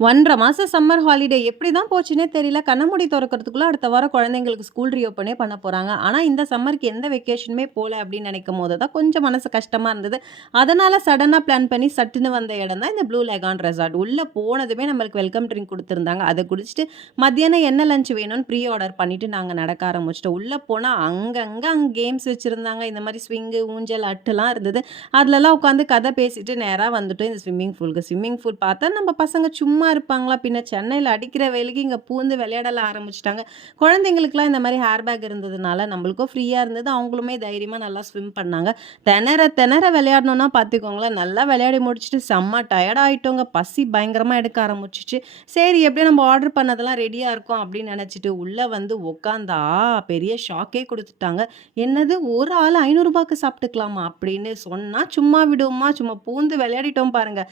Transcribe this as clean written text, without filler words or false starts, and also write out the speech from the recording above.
1½ மாசம் summer holiday எப்படி தான் போச்சுன்னே தெரியல. கண்ண மூடி தொறக்கறதுக்குள்ள அடுத்த வாரம் குழந்தைங்களுக்கு ஸ்கூல் ரீஓப்பனே பண்ண போறாங்க. ஆனா, இந்த சம்மருக்கு எந்த வெக்கேஷனுமே போல அப்படின்னு நினைக்கும்போது தான் கொஞ்சம் மனசு கஷ்டமா இருந்தது. அதனால சடனா பிளான் பண்ணி சட்டுன்னு வந்த இடம் தான் இந்த ப்ளூ லெகான் ரெசார்ட். உள்ள போனதுமே நம்மளுக்கு வெல்கம் ட்ரிங்க் குடுத்துருந்தாங்க. அத குடிச்சுட்டு மத்தியானம் என்ன லஞ்ச் வேணும்னு ப்ரீ ஆர்டர் பண்ணிட்டு நாங்க நடக்க ஆரம்பிச்சுட்டோம். உள்ள போனா அங்க கேம்ஸ் வச்சிருந்தாங்க. இந்த மாரி ஸ்விங்கு, ஊஞ்சல், அட்டுலாம் இருந்தது. அதுலலாம் உட்காந்து கதை பேசிட்டு நேரா வந்துட்டோம் இந்த ஸ்விம்மிங் பூலுக்கு. ஸ்விம்மிங் பூல் பார்த்தா நம்ம பசங்க சும்மா இருப்பாங்களா? பின்ன சென்னையில அடிக்கிற வெயிலுக்கு இங்க பூந்து விளையாடலாம் ஆரம்பிச்சுட்டாங்க. குழந்தைங்களுக்குலாம் இந்த மாரி ஹேர் பேக் இருந்ததுனால நம்மளுக்கும் ஃப்ரீயா இருந்தது. அவங்களுமே தைரியமா நல்லா ஸ்விம் பண்ணாங்க. திணற விளையாடணும்னா பார்த்துக்கோங்களேன். நல்லா விளையாடி முடிச்சுட்டு செம்ம டயர்ட் ஆயிட்டோங்க. பசி பயங்கரமா எடுக்க ஆரம்பிச்சுச்சு. சரி எப்படியோ நம்ம ஆர்டர் பண்ணதெல்லாம் ரெடியா இருக்கும் அப்படின்னு நெனச்சுட்டு உள்ள வந்து உட்காந்தா, பெரிய ஷாக்கே குடுத்துட்டாங்க. என்னது ஒரு ஆள் ரூ. 500க்கு சாப்பிட்டுக்கலாமா? அப்படின்னு சொன்னா சும்மா விடுவோமா? சும்மா பூந்து விளையாடிட்டோம் பாருங்க.